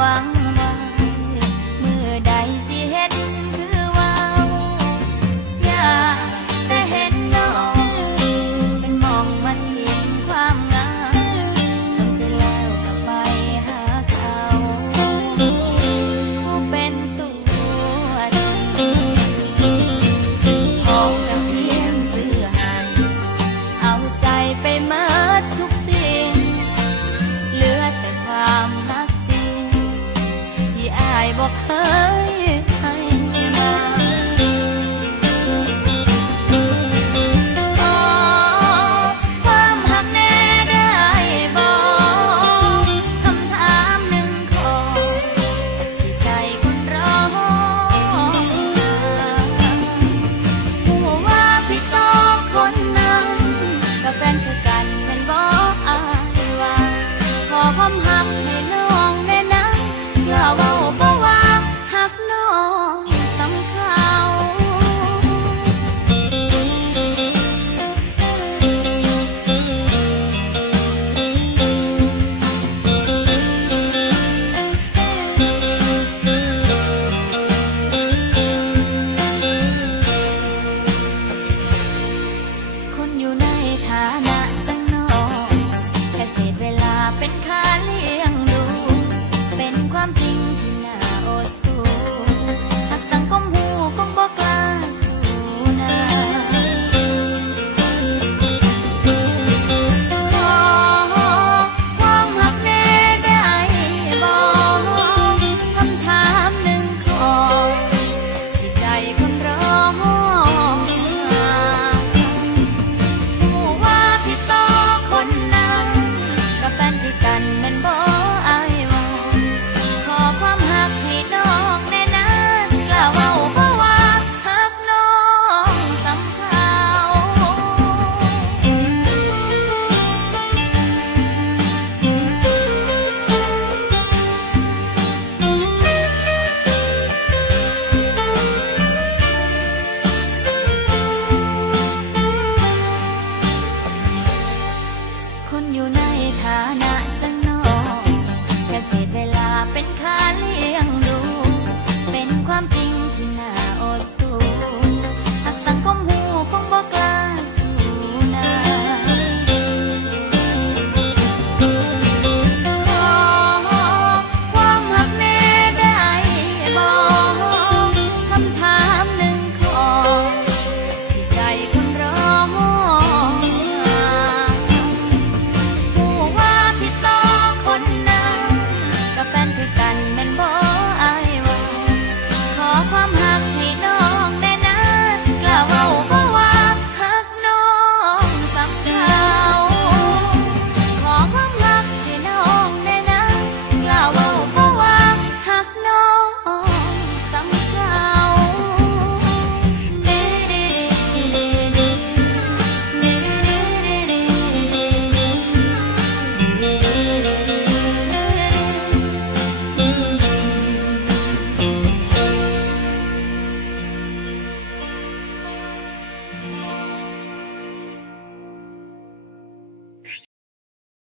hoang บอกเคย i'm something